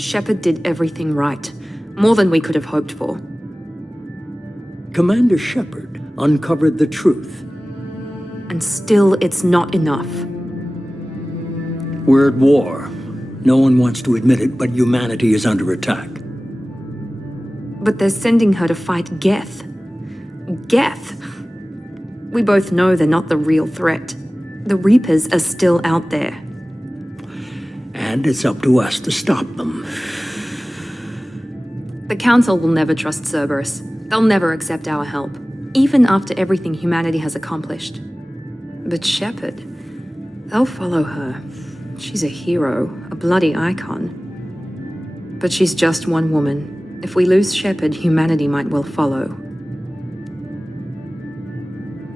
Shepard did everything right. More than we could have hoped for. Commander Shepard uncovered the truth. And still, it's not enough. We're at war. No one wants to admit it, but humanity is under attack. But they're sending her to fight Geth. Geth! We both know they're not the real threat. The Reapers are still out there. And it's up to us to stop them. The Council will never trust Cerberus. They'll never accept our help, even after everything humanity has accomplished. But Shepard, they'll follow her. She's a hero, a bloody icon. But she's just one woman. If we lose Shepard, humanity might well follow.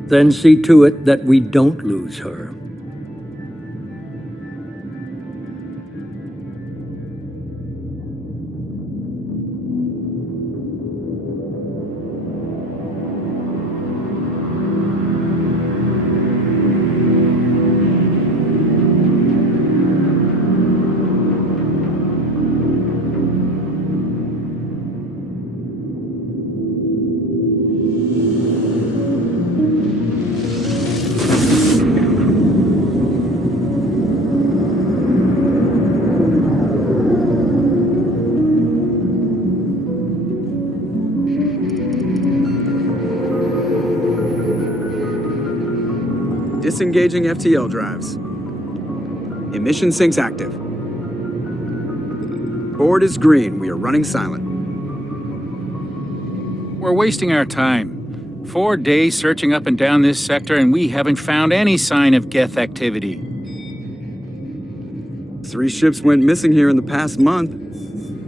Then see to it that we don't lose her. Disengaging FTL drives. Emission sinks active. Board is green. We are running silent. We're wasting our time. 4 days searching up and down this sector, and we haven't found any sign of Geth activity. 3 ships went missing here in the past month.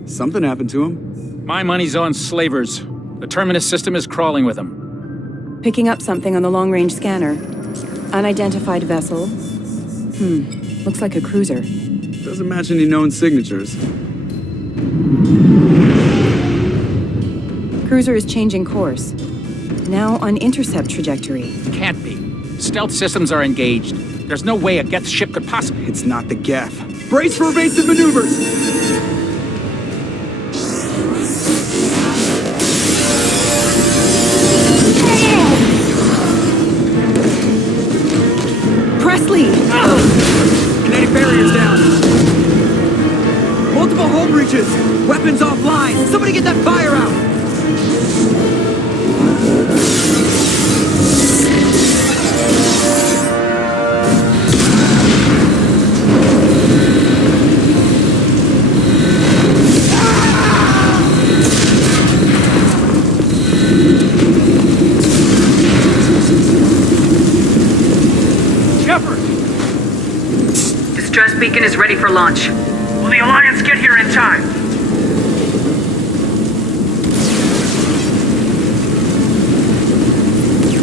Something happened to them. My money's on slavers. The Terminus system is crawling with them. Picking up something on the long-range scanner. Unidentified vessel. Looks like a cruiser. Doesn't match any known signatures. Cruiser is changing course. Now on intercept trajectory. Can't be. Stealth systems are engaged. There's no way a Geth ship could possibly... It's not the Geth. Brace for evasive maneuvers! Kinetic barriers down. Multiple hull breaches. Weapons offline. Somebody get that fire out. Distress beacon is ready for launch. Will the Alliance get here in time?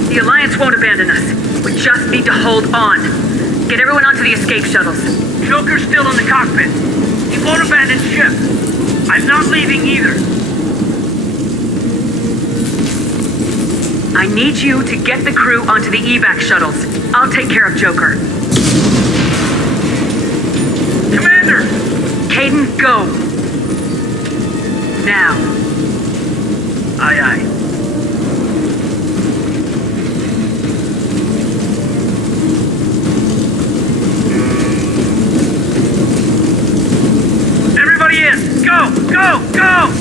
The Alliance won't abandon us. We just need to hold on. Get everyone onto the escape shuttles. Joker's still in the cockpit. He won't abandon ship. I'm not leaving either. I need you to get the crew onto the evac shuttles. I'll take care of Joker. Commander! Caden, go! Now. Aye, aye. Everybody in! Go! Go! Go!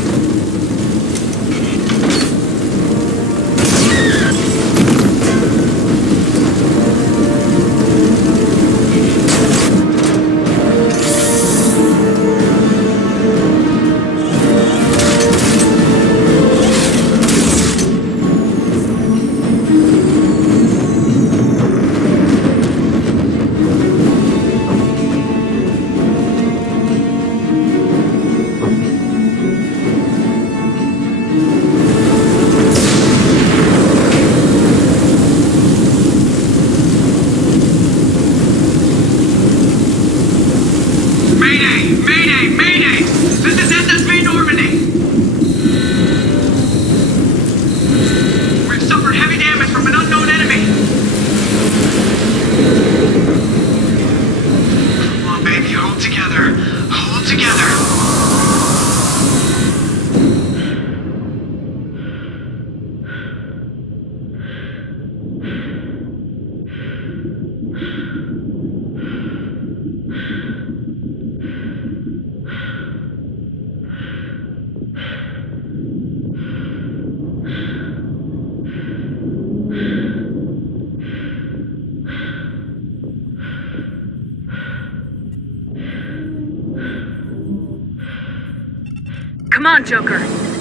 Come on, Joker.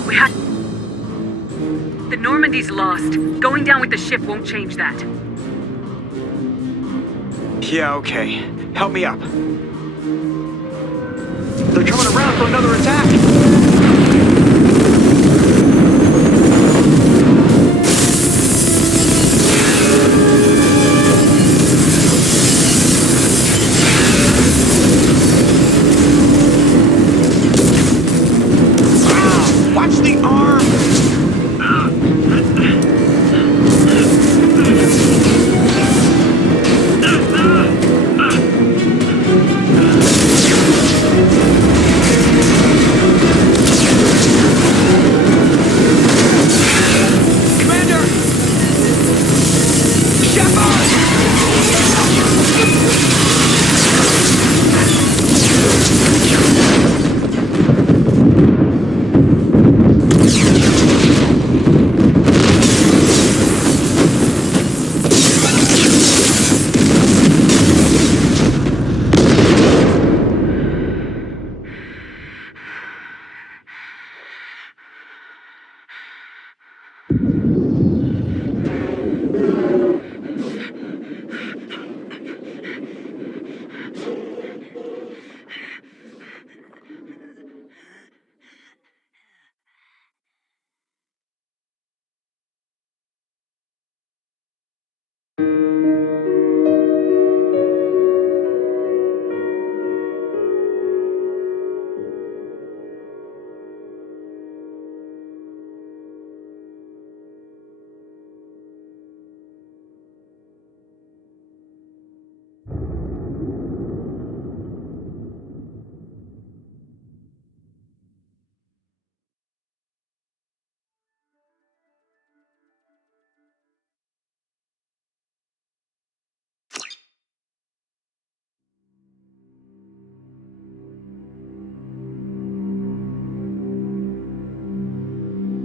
We have... The Normandy's lost. Going down with the ship won't change that. Yeah, okay. Help me up. They're coming around for another attack! Watch the arm! Commander! Shepard!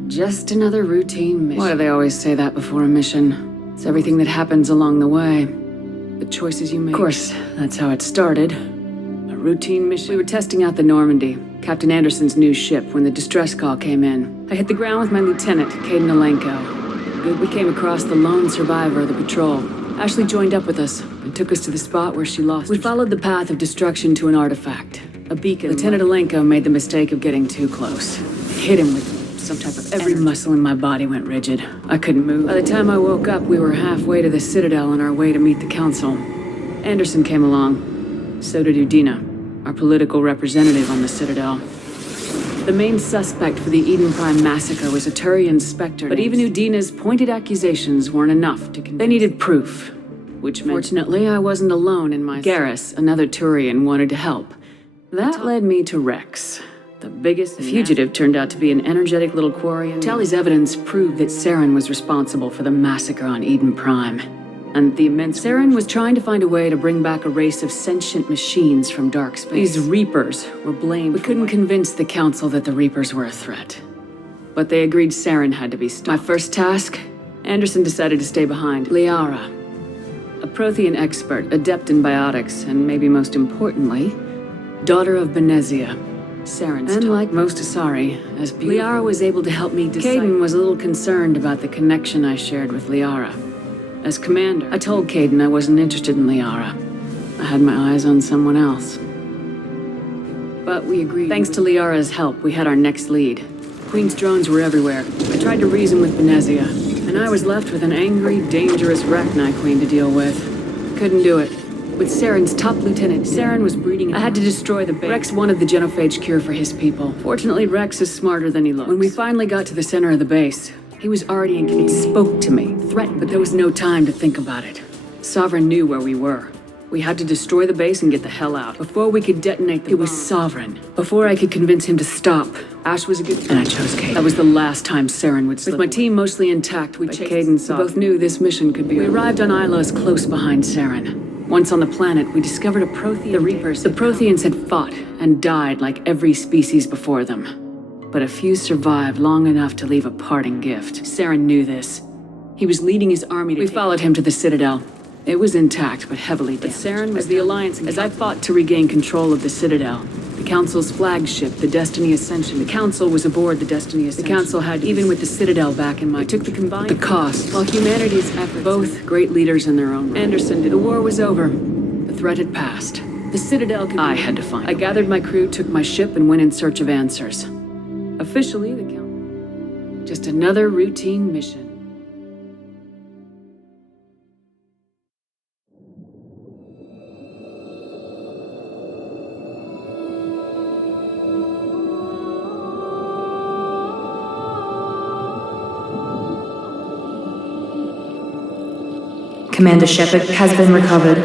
Just another routine mission. Why do they always say that before a mission? It's everything that happens along the way. The choices you make. Of course, that's how it started. A routine mission. We were testing out the Normandy, Captain Anderson's new ship, when the distress call came in. I hit the ground with my lieutenant, Caden Alenko. Good, we came across the lone survivor of the patrol. Ashley joined up with us and took us to the spot where she lost. We followed the path of destruction to an artifact, a beacon. Lieutenant Alenko made the mistake of getting too close. It hit him with some type of every muscle in my body went rigid. I couldn't move. By the time I woke up, we were halfway to the Citadel on our way to meet the Council. Anderson came along. So did Udina, our political representative on the Citadel. The main suspect for the Eden Prime massacre was a Turian Spectre. But even Udina's pointed accusations weren't enough to convince. They needed proof. Which meant, fortunately, I wasn't alone in my... Garrus, another Turian, wanted to help. That led me to Rex. The biggest fugitive turned out to be an energetic little Quarian. Tally's evidence proved that Saren was responsible for the massacre on Eden Prime. And the immense... Saren was trying to find a way to bring back a race of sentient machines from dark space. These Reapers were blamed. We couldn't convince the Council that the Reapers were a threat. But they agreed Saren had to be stopped. My first task? Anderson decided to stay behind. Liara, a Prothean expert, adept in biotics, and maybe most importantly, daughter of Benezia. Saren's and like most Asari, as Liara was able to help me decide. Caden was a little concerned about the connection I shared with Liara. As commander, I told Caden I wasn't interested in Liara. I had my eyes on someone else. But we agreed. Thanks to Liara's help, we had our next lead. Queen's drones were everywhere. I tried to reason with Benezia, and I was left with an angry, dangerous Rachni Queen to deal with. Couldn't do it. With Saren's top lieutenant, Saren was breeding. I had to destroy the base. Rex wanted the genophage cure for his people. Fortunately, Rex is smarter than he looks. When we finally got to the center of the base, he was already in. He spoke to me, threatened, but there was no time to think about it. Sovereign knew where we were. We had to destroy the base and get the hell out. Before we could detonate the bomb. It was Sovereign. Before I could convince him to stop, Ash was a good... And I chose Caden. That was the last time Saren would slip. With my team mostly intact, we chased Caden. We both knew this mission could be... We arrived on Ilos close behind Saren. Once on the planet, we discovered a Prothean... The Reapers. The Protheans had fought and died like every species before them. But a few survived long enough to leave a parting gift. Saren knew this. He was leading his army to... We followed him to the Citadel. It was intact, but heavily damaged. But Saren was the Alliance... As I fought to regain control of the Citadel, the Council's flagship, the Destiny Ascension. The Council was aboard the Destiny Ascension. The Council had, even with the Citadel back in my... It took the combined... The cost, while humanity's efforts... Both great leaders in their own right. Anderson did. The war was over. The threat had passed. The Citadel... I had to find... I gathered my crew, took my ship, and went in search of answers. Officially, the Council... Just another routine mission. Commander Shepard has been recovered.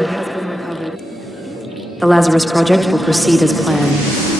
The Lazarus Project will proceed as planned.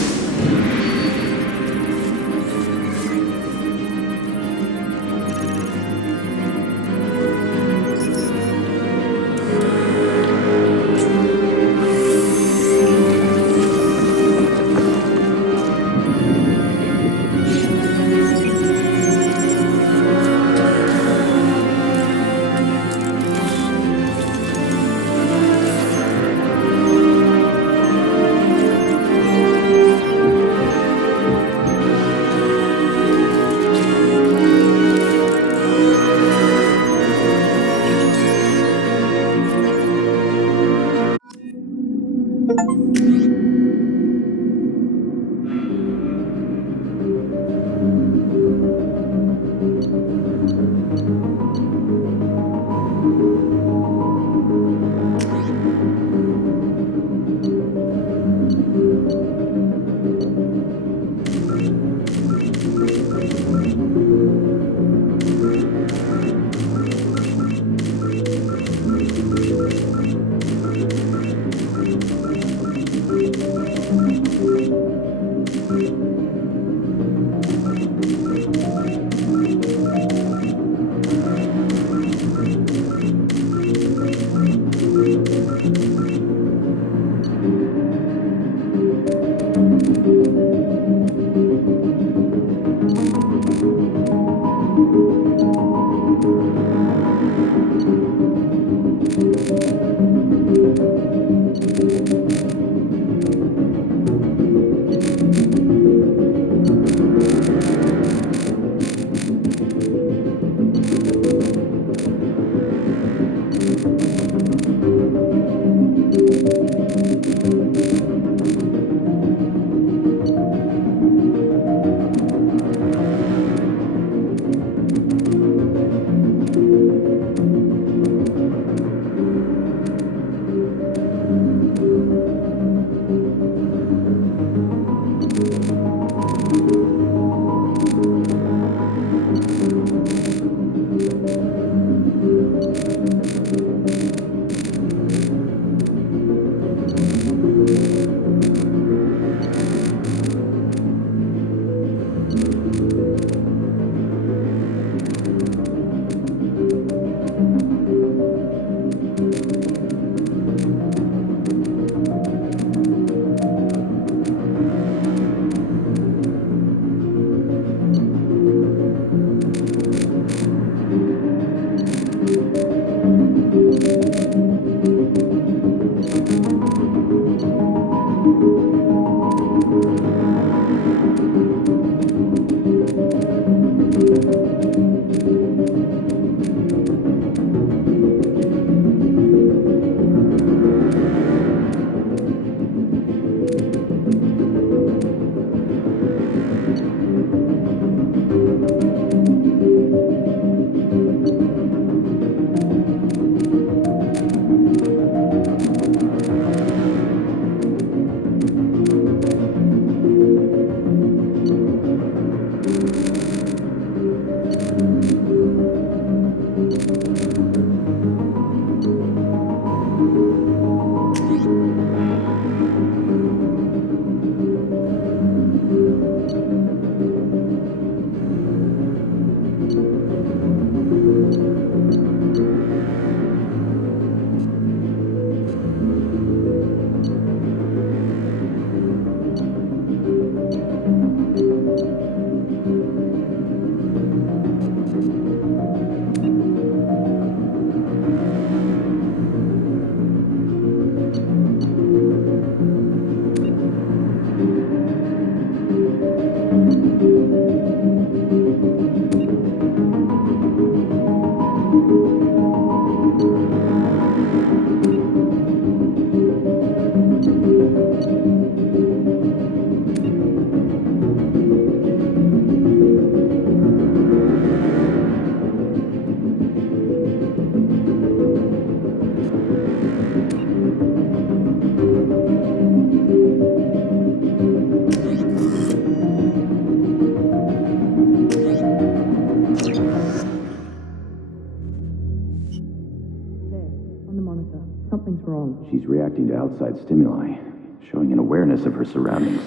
On the monitor. Something's wrong. She's reacting to outside stimuli, showing an awareness of her surroundings.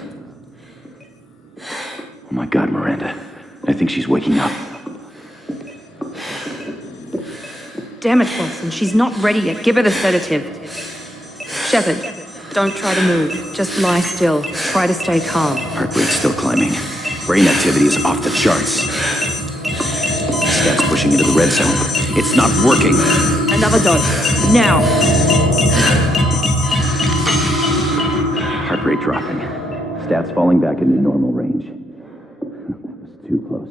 Oh my God, Miranda. I think she's waking up. Damn it, Watson. She's not ready yet. Give her the sedative. Shepard, don't try to move. Just lie still. Try to stay calm. Heart rate's still climbing. Brain activity is off the charts. Stats pushing into the red zone. It's not working. Another dose. Now. Heart rate dropping. Stats falling back into normal range. That was too close.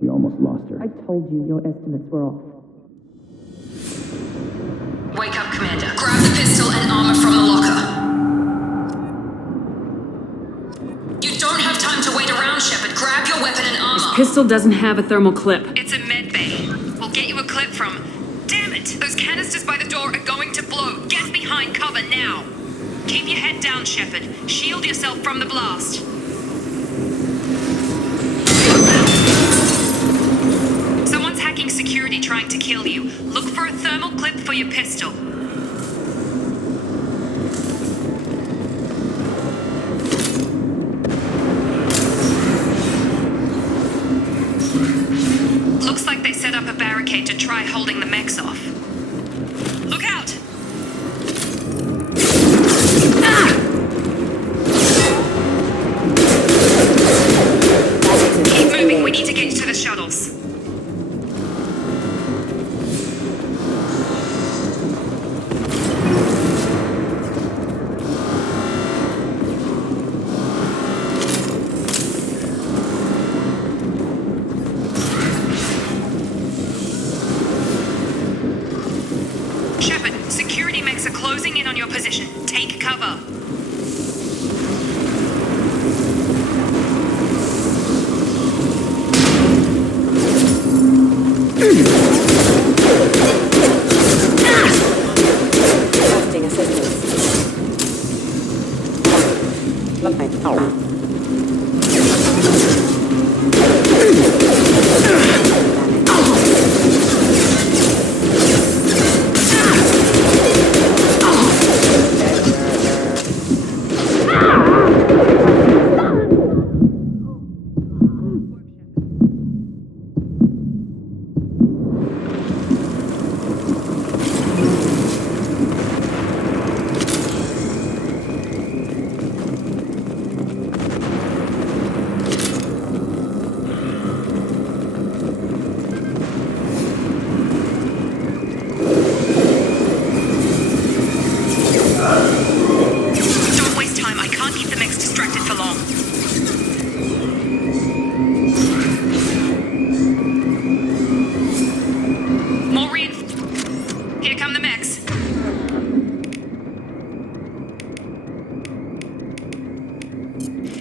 We almost lost her. I told you your estimates were off. Wake up, Commander. Grab the pistol and armor from the locker. You don't have time to wait around, Shepard. Grab your weapon and armor. This pistol doesn't have a thermal clip. It's a med bay. We'll get you a clip from... Damn it! Those canisters by the door are going to blow. Get behind cover now. Keep your head down, Shepard. Shield yourself from the blast. Someone's hacking security trying to kill you. Look for a thermal clip for your pistol. Looks like they set up a barricade to try holding the mechs off. Look out! Keep moving, we need to get you to the shuttles. Shepard, security mechs are closing in on your position. Take cover. Requesting assistance. Don't waste time. I can't keep the mechs distracted for long. More Here come the mechs.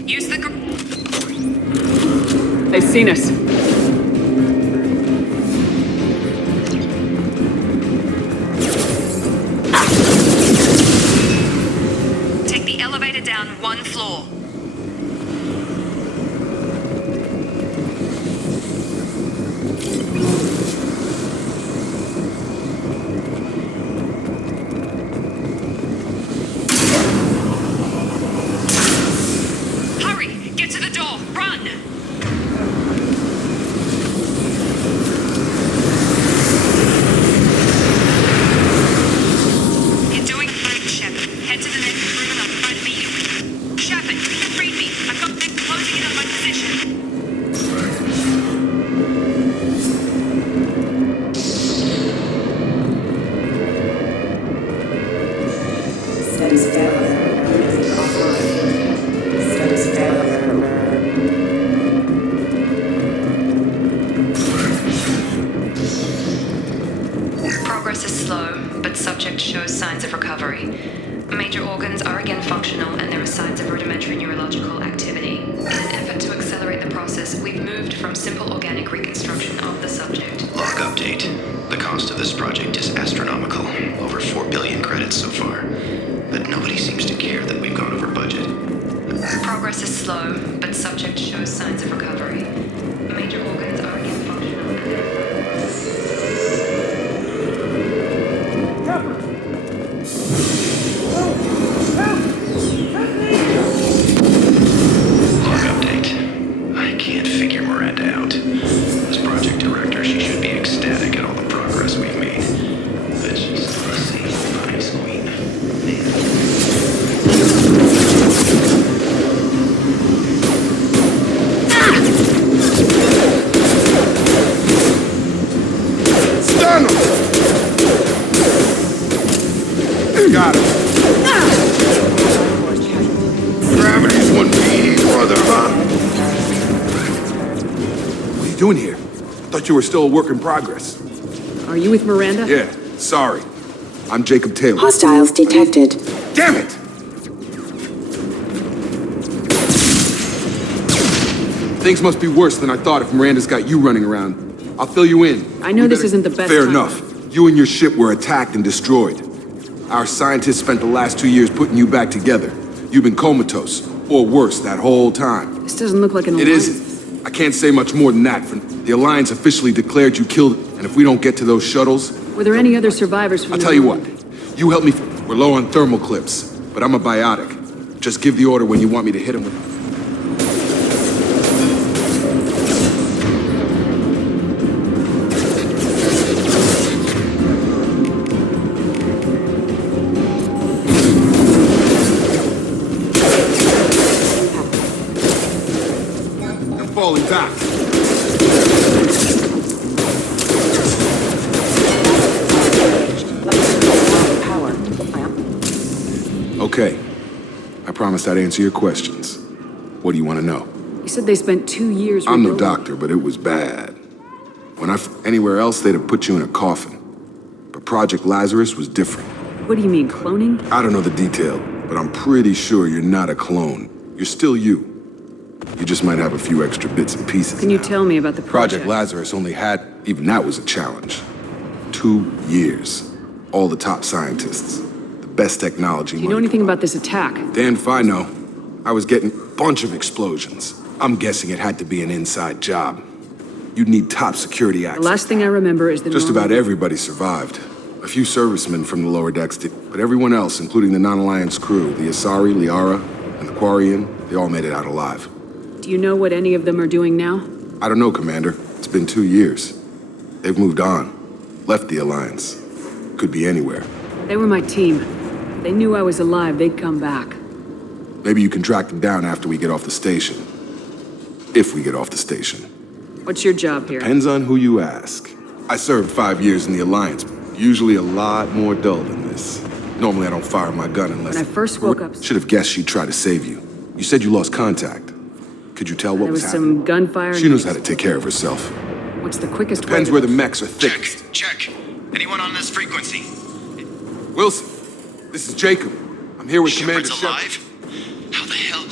Use the They've seen us. Take the elevator down one floor. Hurry! Get to the door! Run! You're doing fine, Shepard. Head to the next room and I'll try to meet you. Shepard, read me. I've got them closing in on my position. Studies failure. Everything offline. Studies failure. Progress is slow, but subject shows signs of recovery. Major organs are again functional and there are signs of rudimentary neurological activity. In an effort to accelerate the process, we've moved from simple organic reconstruction of the subject. Log update. The cost of this project is astronomical. Over 4 billion credits so far. But nobody seems to care that we've gone over budget. Progress is slow, but subject shows signs of recovery. Major organs are again functional and there are... Got him. Gravity's one mean brother, huh? What are you doing here? I thought you were still a work in progress. Are you with Miranda? Yeah, sorry. I'm Jacob Taylor. Hostiles detected. Damn it! Things must be worse than I thought if Miranda's got you running around. I'll fill you in. I know this isn't the best Fair time. enough. You and your ship were attacked and destroyed. Our scientists spent the last 2 years putting you back together. You've been comatose, or worse, that whole time. This doesn't look like an It alliance. isn't. I can't say much more than that. The Alliance officially declared you killed, and if we don't get to those shuttles... Were there any other survivors from I'll the tell you what. island? You help me... We're low on thermal clips, but I'm a biotic. Just give the order when you want me to hit him with... Falling back. Okay. I promised I'd answer your questions. What do you want to know? You said they spent 2 years I'm no rebuilding. doctor, but it was bad. Anywhere else, they'd have put you in a coffin. But Project Lazarus was different. What do you mean, cloning? I don't know the detail, but I'm pretty sure you're not a clone. You're still you. You just might have a few extra bits and pieces. Can you now. tell me about the project? Project Lazarus only had, even that was a challenge. 2 years. All the top scientists. The best technology. Do you know anything about this attack? Damn if I know. I was getting a bunch of explosions. I'm guessing it had to be an inside job. You'd need top security access. The last thing I remember is the Just normal- about everybody survived. A few servicemen from the lower decks did, but everyone else, including the non-Alliance crew, the Asari, Liara, and the Quarian, they all made it out alive. Do you know what any of them are doing now? I don't know, Commander. It's been 2 years. They've moved on. Left the Alliance. Could be anywhere. They were my team. If they knew I was alive, they'd come back. Maybe you can track them down after we get off the station. If we get off the station. What's your job here? Depends on who you ask. I served 5 years in the Alliance. Usually a lot more dull than this. Normally I don't fire my gun unless... When I first woke up... Should have guessed she'd try to save you. You said you lost contact. Could you tell what There was happening? some gunfire... She knows how to take care of herself. What's the quickest Depends way where to... the mechs are thickest. Check. Anyone on this frequency? Wilson, this is Jacob. I'm here with Commander Shepard's Shepard. alive? How the hell?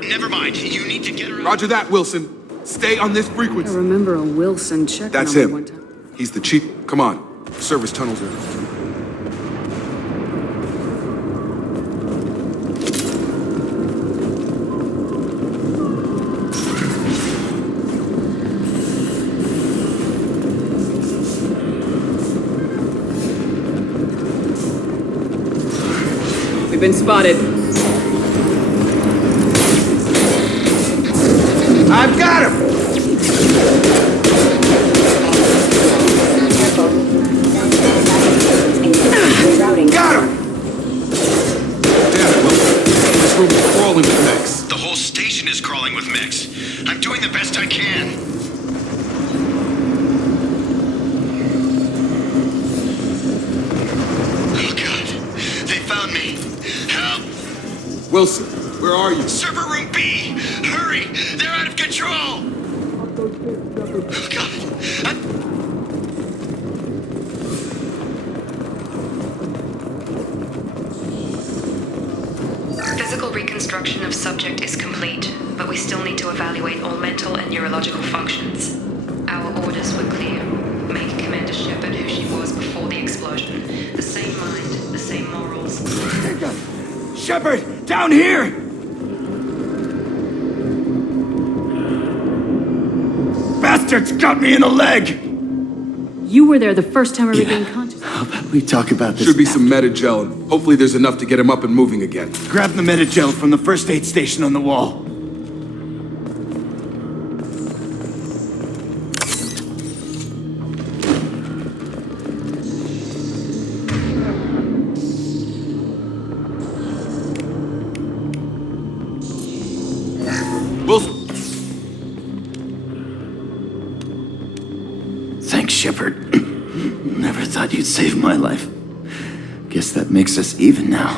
Never mind. You need to get her out. Roger that, Wilson. Stay on this I frequency. remember a Wilson checking That's on me him. one time. He's the chief. Come on. Service tunnels are... We've been spotted. I've got him! Got him! Damn it, Wilson. This room is crawling with mechs. The whole station is crawling with mechs. I'm doing the best I can. Oh, God. They found me. Help! Wilson, where are you? Server room B! Hurry! They're out of control! Oh, God. Physical reconstruction of subject is complete, but we still need to evaluate all mental and neurological functions. Our orders were clear. Make Commander Shepard who she was before the explosion. The same mind, the same morals. Shepard, down here! Bastards got me in the leg! You were there the first time I regained consciousness. How about we talk about this? Should be some Metagel, and hopefully there's enough to get him up and moving again. Grab the Metagel from the first aid station on the wall. Wilson! Thanks, Shepard. Never thought you'd save my life. Guess that makes us even now,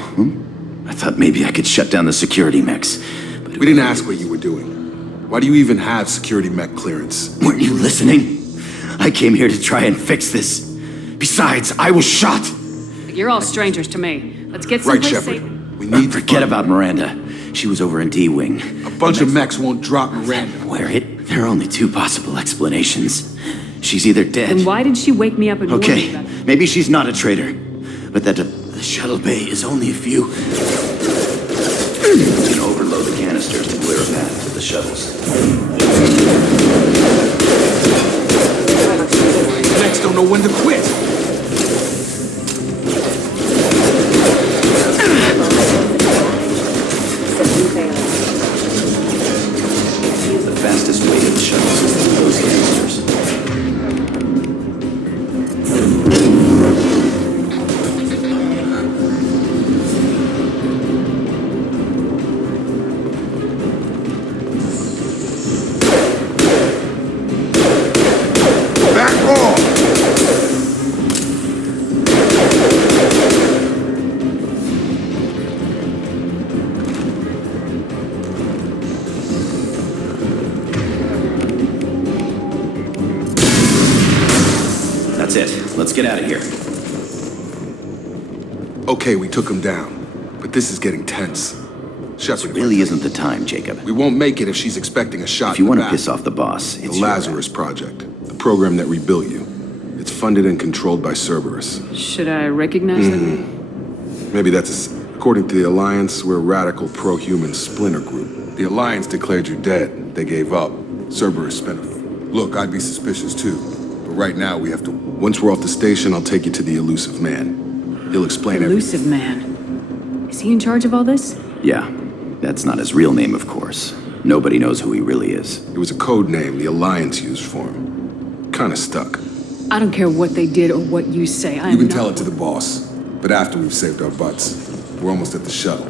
I thought maybe I could shut down the security mechs. We didn't ask what you were doing. Why do you even have security mech clearance? Weren't you listening? I came here to try and fix this. Besides, I was shot. You're all strangers to me. Let's get Right, someplace Shepard. safe. We need to Forget about Miranda. She was over in D-Wing. A bunch of mechs won't drop Miranda. There are only two possible explanations. She's either dead. Then why did she wake me up and warn me Okay, about it? maybe she's not a traitor. But that the shuttle bay is only a few. We can overload the canisters to clear a path to the shuttles. Mechs don't know when to quit. The fastest way to the shuttles is through those canisters. That's it. Let's get out of here. Okay, we took him down. But this is getting tense. Shepard, Really isn't the time, Jacob. we won't make it if she's expecting a shot. If you in the want to back. piss off the boss, The it's your Lazarus Project, the program that rebuilt you. It's funded and controlled by Cerberus. Should I recognize that name? Maybe according to the Alliance, we're a radical pro-human splinter group. The Alliance declared you dead. They gave up. Cerberus spent Look, I'd be suspicious too. But right now we have to... Once we're off the station, I'll take you to the Elusive Man. He'll explain Elusive Man. Is he in charge of all this? Yeah. That's not his real name, of course. Nobody knows who he really is. It was a code name the Alliance used for him. Kinda stuck. I don't care what they did or what you say. You can tell it to the boss. But after we've saved our butts, we're almost at the shuttle.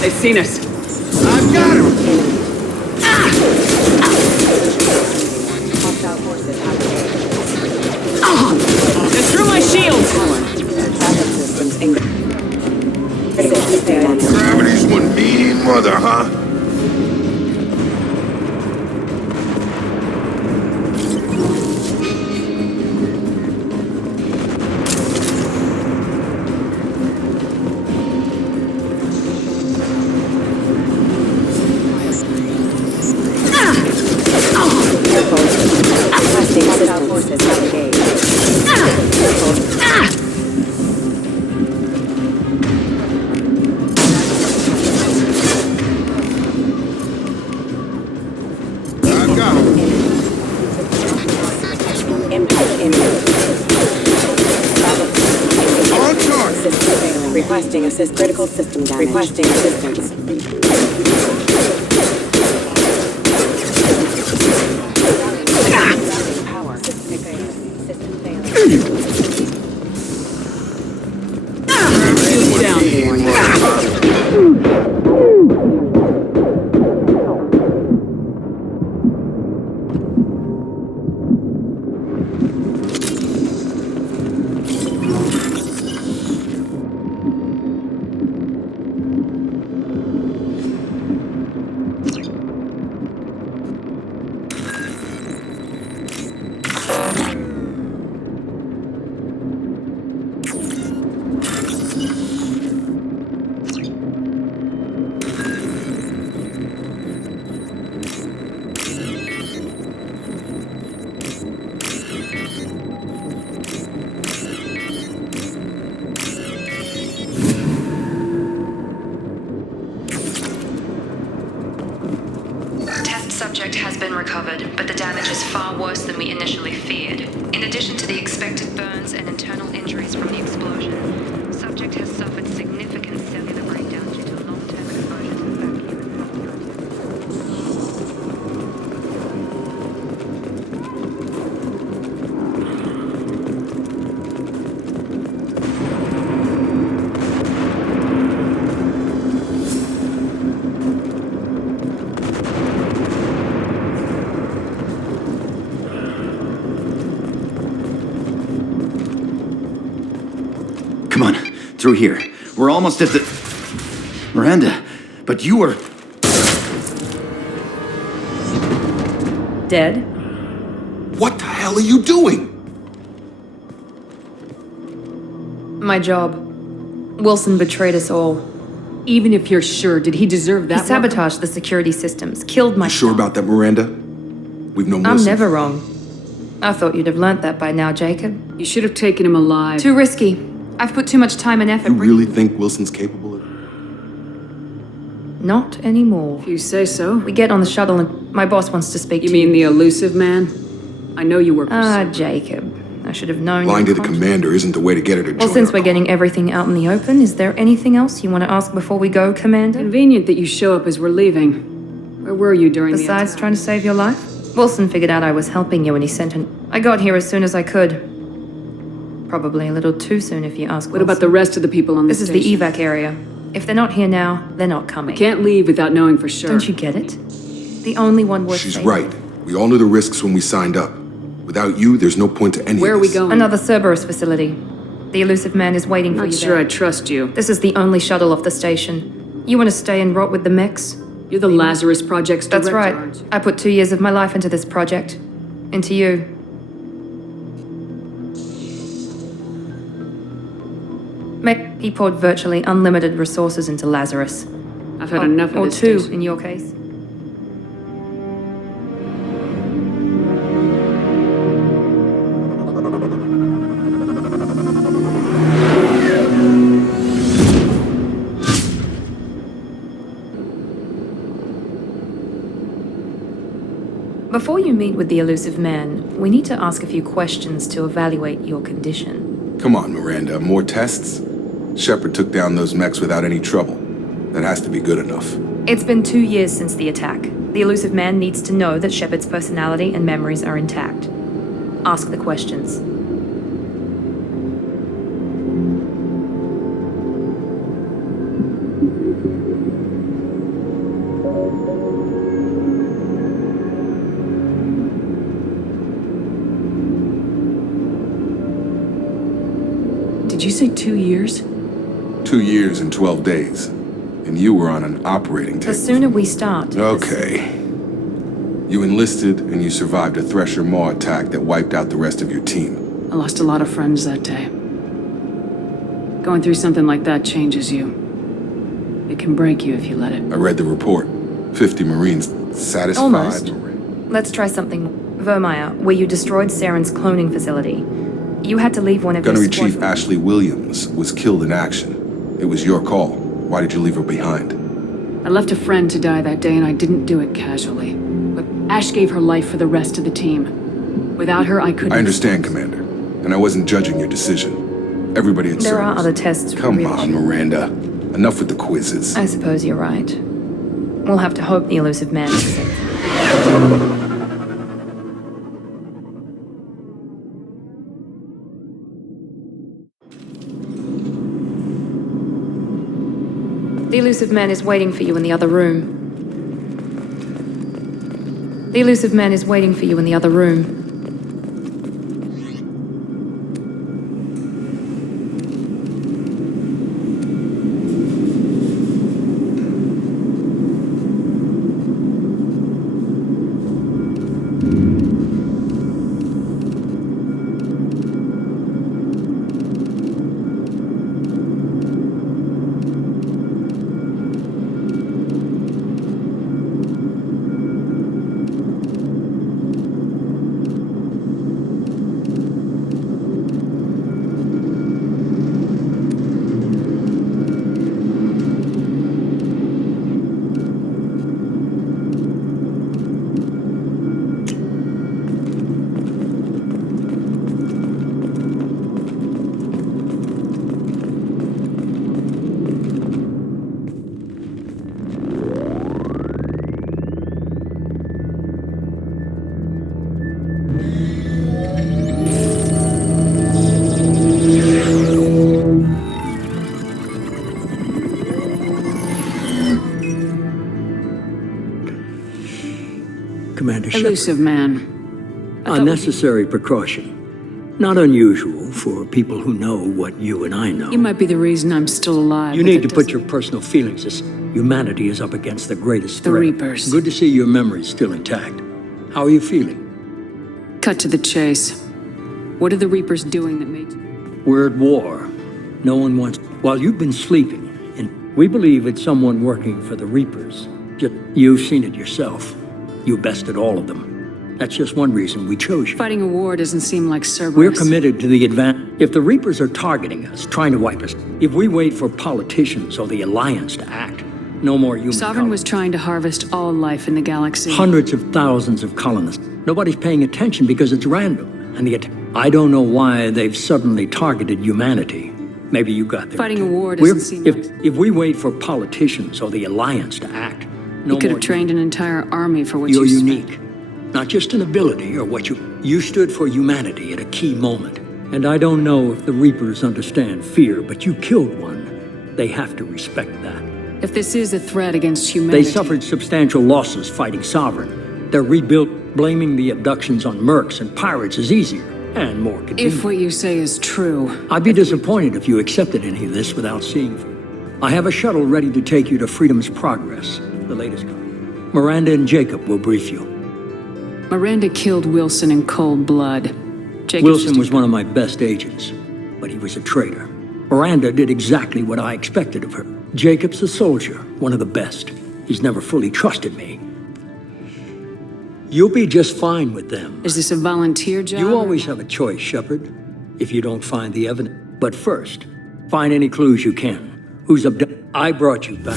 They've seen us. I've got him! They threw my shields! Gravity's one mean mother, huh? Requesting assist critical system damage. Requesting assistance. Power. System failure. System failure. Subject has been recovered, but the damage is far worse than we initially feared. In addition to the expected burns and internal injuries from the explosion, subject has suffered significant cellular breakdown due to long-term exposure to vacuum. Come on, through here. We're almost at the... Miranda, but you were... Dead? What the hell are you doing? My job. Wilson betrayed us all. Even if you're sure, did he deserve that? He sabotaged the security systems, killed my You sure about that, Miranda? We've known I'm Wilson. never wrong. I thought you'd have learnt that by now, Jacob. You should have taken him alive. Too risky. I've put too much time and effort. You really think Wilson's capable of... Not anymore. If you say so. We get on the shuttle and my boss wants to speak to you. You mean the elusive man? I know you work for Jacob. I should have known. Lying to the commander isn't the way to get her to join. Well, since we're getting everything out in the open, is there anything else you want to ask before we go, Commander? Convenient that you show up as we're leaving. Where were you during the attack? Besides trying to save your life? Wilson figured out I was helping you and he sent an... I got here as soon as I could. Probably a little too soon if you ask What about the rest of the people on the station? station? This is the evac area. If they're not here now, they're not coming. We can't leave without knowing for sure. Don't you get it? The only one worth She's saving. right. We all knew the risks when we signed up. Without you, there's no point to any of this. Where are we going? Another Cerberus facility. The elusive man is waiting for you Not sure there. I trust you. This is the only shuttle off the station. You want to stay and rot with the mechs? You're the Lazarus Project's director, That's right. aren't you? I put 2 years of my life into this project. Into you. Mech, he poured virtually unlimited resources into Lazarus. I've had enough of or this. two, Station. in your case. Before you meet with the elusive man, we need to ask a few questions to evaluate your condition. Come on, Miranda. More tests? Shepard took down those mechs without any trouble. That has to be good enough. It's been 2 years since the attack. The elusive man needs to know that Shepard's personality and memories are intact. Ask the questions. Did you say 2 years? 2 years and 12 days. And you were on an operating table. The sooner we start... Okay. You enlisted and you survived a Thresher Maw attack that wiped out the rest of your team. I lost a lot of friends that day. Going through something like that changes you. It can break you if you let it. I read the report. 50 Marines satisfied. Almost. Let's try something. Vermeer, where you destroyed Saren's cloning facility. You had to leave one of your Gunnery squad- Chief Ashley Williams was killed in action. It was your call. Why did you leave her behind? I left a friend to die that day and I didn't do it casually. But Ash gave her life for the rest of the team. Without her, I couldn't... I understand, Commander. And I wasn't judging your decision. Everybody at There are Cerberus. other tests. Come really- on, Miranda. Enough with the quizzes. I suppose you're right. We'll have to hope the elusive man... The elusive man is waiting for you in the other room. The elusive man is waiting for you in the other room. Commander Shepard. Elusive man. Unnecessary precaution. Not unusual for people who know what you and I know. You might be the reason I'm still alive. You need to put your personal feelings aside. Humanity is up against the greatest The threat. Reapers. Good to see your memory's still intact. How are you feeling? Cut to the chase. What are the Reapers doing that made... We're at war. No one wants... While you've been sleeping, and we believe it's someone working for the Reapers. You've seen it yourself. You bested all of them. That's just one reason we chose you. Fighting a war doesn't seem like Cerberus. We're committed to the advance. If the Reapers are targeting us, trying to wipe us, if we wait for politicians or the Alliance to act, no more human Sovereign was trying to harvest all life in the galaxy. Hundreds of thousands of colonists. Nobody's paying attention because it's random. And I don't know why they've suddenly targeted humanity. Maybe you got there. Fighting a war doesn't seem like... If we wait for politicians or the Alliance to act, You could have trained an entire army for what you're you unique. Not just an ability or what you stood for humanity at a key moment. And I don't know if the Reapers understand fear, but you killed one. They have to respect that. If this is a threat against humanity... They suffered substantial losses fighting Sovereign. They're rebuilt. Blaming the abductions on mercs and pirates is easier and more convenient. If what you say is true... I'd be disappointed if you accepted any of this without seeing them. I have a shuttle ready to take you to Freedom's Progress, the latest. Miranda and Jacob will brief you. Miranda killed Wilson in cold blood. Wilson was one of my best agents, but he was a traitor. Miranda did exactly what I expected of her. Jacob's a soldier, one of the best. He's never fully trusted me. You'll be just fine with them. Is this a volunteer job? You always have a choice, Shepard, if you don't find the evidence. But first, find any clues you can. Who's abducted? I brought you back.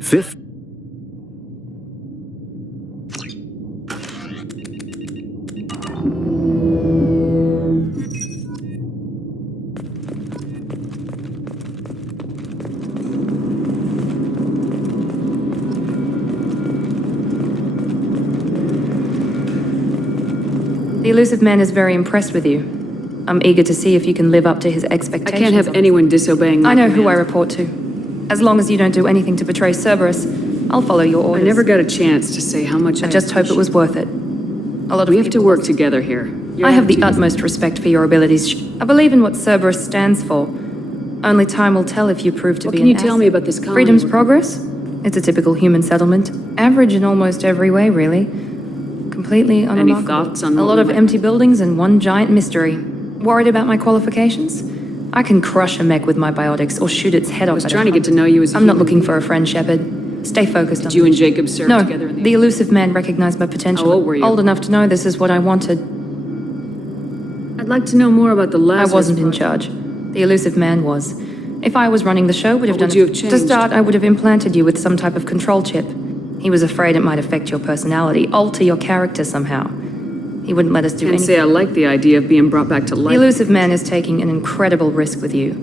Fifth. The elusive man is very impressed with you. I'm eager to see if you can live up to his expectations. I can't have anyone disobeying my I know who I command. report to. As long as you don't do anything to betray Cerberus, I'll follow your orders. I never got a chance to say how much I just hope it was worth it. A lot of We have to work together here. I have the utmost respect for your abilities. I believe in what Cerberus stands for. Only time will tell if you prove to What be can an you tell asset. me about this colony Freedom's we're- Progress? It's a typical human settlement. Average in almost every way, really. Completely unremarkable. thoughts on a what lot we of went- empty buildings and one giant mystery. Worried about my qualifications? I can crush a mech with my biotics or shoot its head off. I was trying to get to know you as a I'm not human looking being. for a friend, Shepard. Stay focused on Did you and the mission. Jacob serve No, together in the elusive man recognized my potential. How old were you? Old enough to know this is what I wanted. I'd like to know more about the Lazarus I wasn't in project. charge. The elusive man was. If I was running the show, would have What done would you it. have To changed? start, I would have implanted you with some type of control chip. He was afraid it might affect your personality, alter your character somehow. He wouldn't let us do Can't anything. say I like the idea of being brought back to The life. elusive man is taking an incredible risk with you.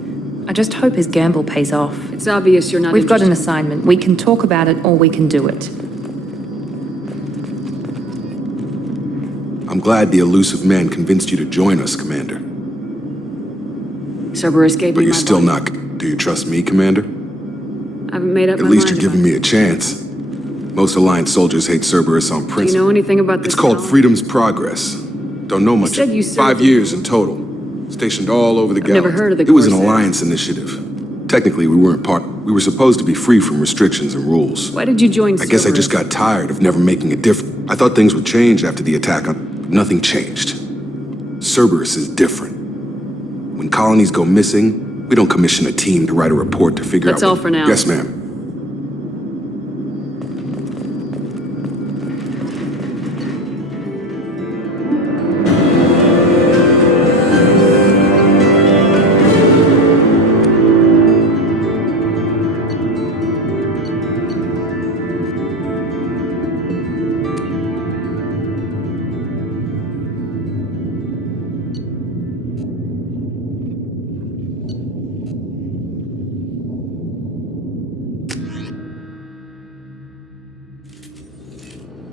I just hope his gamble pays off. It's obvious you're not We've got an interested. assignment. We can talk about it or we can do it. I'm glad the elusive man convinced you to join us, Commander. Cerberus gave But me you're my still body. not... Do you trust me, Commander? I haven't made up At my least mind you're giving about me a chance. Most Alliance soldiers hate Cerberus on it. Do you principle. know anything about this It's called colony? Freedom's Progress. Don't know much. said you served 5 in- years in total. Stationed all over the I've galaxy. never heard of the It was an Corsairs. Alliance initiative. Technically, we weren't part... We were supposed to be free from restrictions and rules. Why did you join I guess I just Cerberus? got tired of never making a difference. I thought things would change after the attack on... But nothing changed. Cerberus is different. When colonies go missing, We don't commission a team to write a report to figure out. That's all for now. Yes, ma'am.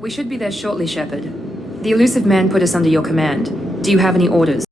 We should be there shortly, Shepard. The elusive man put us under your command. Do you have any orders?